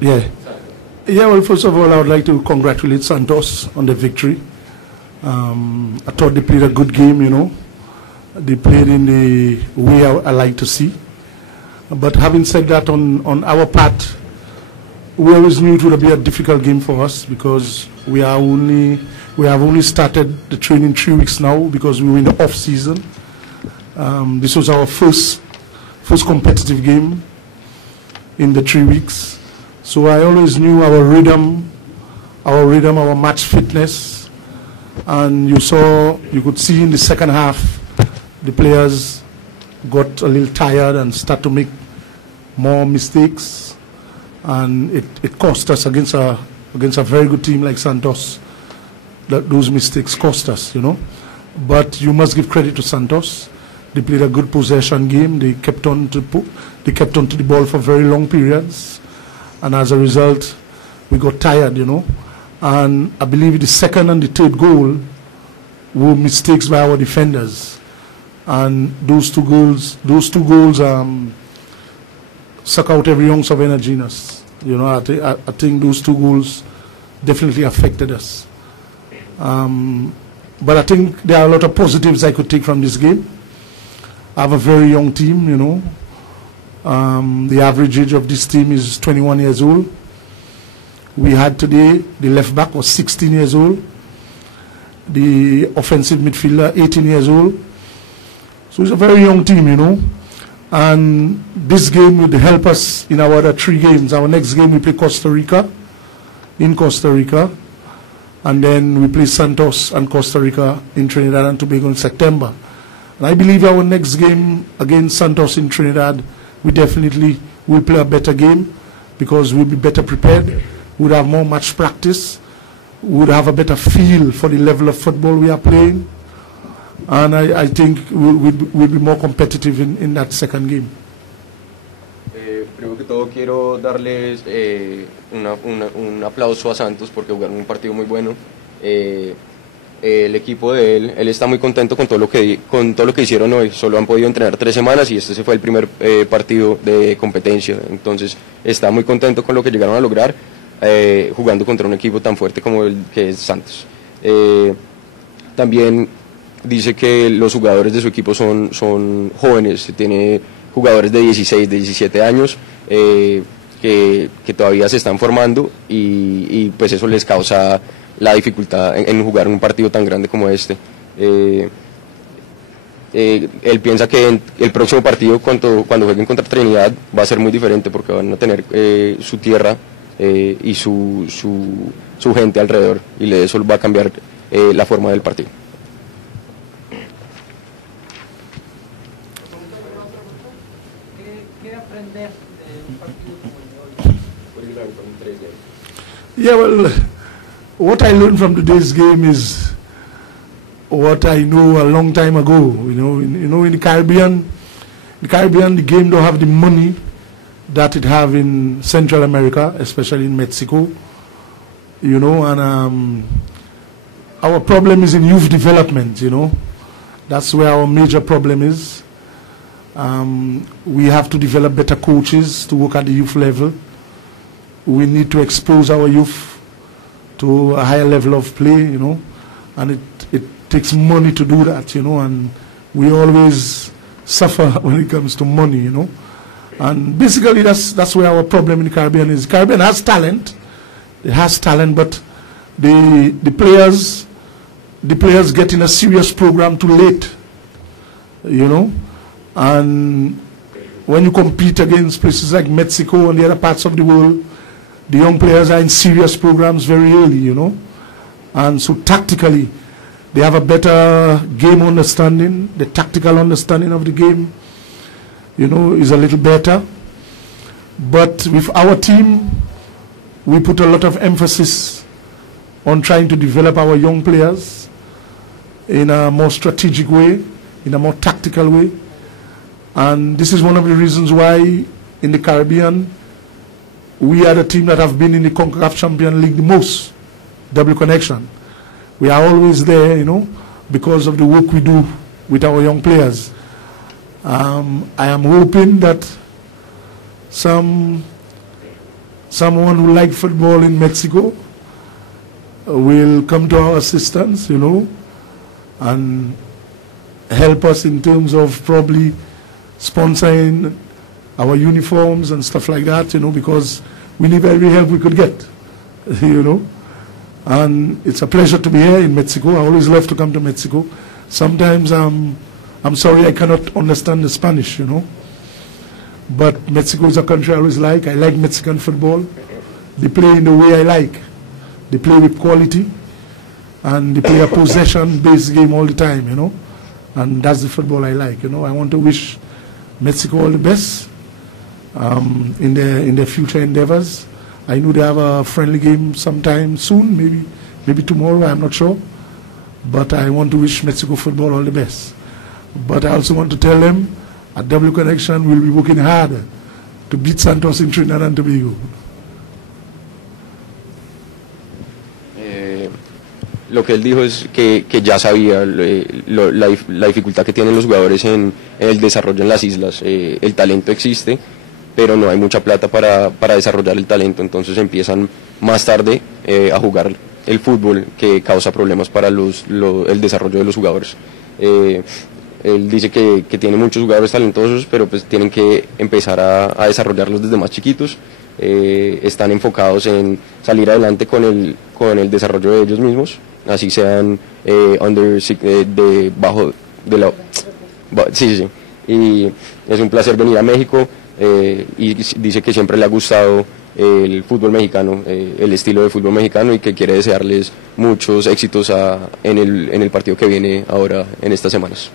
Yeah. Yeah, well, first of all, I would like to congratulate Santos on the victory. I thought they played a good game, you know. They played in the way I like to see. But having said that, on our part, we always knew it would be a difficult game for us because we have only started the training 3 weeks now because we were in the off season. This was our first competitive game in the 3 weeks. So I always knew our rhythm, our match fitness, and you could see in the second half, the players got a little tired and start to make more mistakes, and it cost us against a very good team like Santos. Those mistakes cost us, you know. But you must give credit to Santos. They played a good possession game. They kept on to the ball for very long periods, and as a result, we got tired, you know. And I believe the second and the third goal were mistakes by our defenders, and those two goals suck out every ounce of energy in us. You know, I think those two goals definitely affected us. But I think there are a lot of positives I could take from this game. I have a very young team, you know. The average age of this team is 21 years old. We had today, the left back was 16 years old. The offensive midfielder, 18 years old. So it's a very young team, you know. And this game would help us in our other 3 games. Our next game we play Costa Rica, in Costa Rica. And then we play Santos and Costa Rica in Trinidad and Tobago in September. And I believe our next game against Santos in Trinidad, we definitely will play a better game because we'll be better prepared. We'll have more match practice. We'll have a better feel for the level of football we are playing. And I think we'll be more competitive in that second game. Primero que todo quiero darles un aplauso a Santos porque jugaron un partido muy bueno. El equipo de él está muy contento con todo lo que hicieron hoy. Solo han podido entrenar 3 semanas y este fue el primer partido de competencia. Entonces está muy contento con lo que llegaron a lograr jugando contra un equipo tan fuerte como el que es Santos. También dice que los jugadores de su equipo son jóvenes, tiene jugadores de 16, de 17 años que todavía se están formando y pues eso les causa la dificultad en jugar un partido tan grande como este. Él piensa que el próximo partido cuando jueguen contra Trinidad va a ser muy diferente porque van a tener su tierra y su gente alrededor y eso va a cambiar la forma del partido. Yeah, well, what I learned from today's game is what I know a long time ago. You know, in the Caribbean, the game don't have the money that it have in Central America, especially in Mexico. You know, and our problem is in youth development. You know, that's where our major problem is. We have to develop better coaches to work at the youth level. We need to expose our youth to a higher level of play, you know, and it takes money to do that, you know, and we always suffer when it comes to money, you know. And basically that's where our problem in the Caribbean is. The Caribbean has talent, it has talent, but the players get in a serious program too late, you know, and when you compete against places like Mexico and the other parts of the world, the young players are in serious programs very early, you know, and so tactically they have a better game understanding. The tactical understanding of the game, you know, is a little better. But with our team, we put a lot of emphasis on trying to develop our young players in a more strategic way, in a more tactical way. And this is one of the reasons why in the Caribbean, we are the team that have been in the concachampions League the most, double connection. We are always there, you know, because of the work we do with our young players. I am hoping that some someone who likes football in Mexico will come to our assistance, you know, and help us in terms of probably sponsoring our uniforms and stuff like that, you know, because we need every help we could get, you know. And it's a pleasure to be here in Mexico. I always love to come to Mexico. Sometimes I'm sorry I cannot understand the Spanish, you know. But Mexico is a country I always like. I like Mexican football. They play in the way I like. They play with quality, and they play a possession-based game all the time, you know. And that's the football I like, you know. I want to wish Mexico all the best in their future endeavors. I know they have a friendly game sometime soon, maybe tomorrow, I'm not sure. But I want to wish Mexico football all the best. But I also want to tell them, at W Connection, we'll be working hard to beat Santos in Trinidad and Tobago. Lo que él dijo es que ya sabía la dificultad que tienen los jugadores en el desarrollo en las islas. El talento existe, pero no hay mucha plata para desarrollar el talento, entonces empiezan más tarde a jugar el fútbol, que causa problemas para el desarrollo de los jugadores. Él dice que tiene muchos jugadores talentosos, pero pues tienen que empezar a desarrollarlos desde más chiquitos. Están enfocados en salir adelante con el desarrollo de ellos mismos, así sean debajo de la... Sí. Y es un placer venir a México, y dice que siempre le ha gustado el fútbol mexicano, el estilo de fútbol mexicano, y que quiere desearles muchos éxitos en el partido que viene ahora en estas semanas.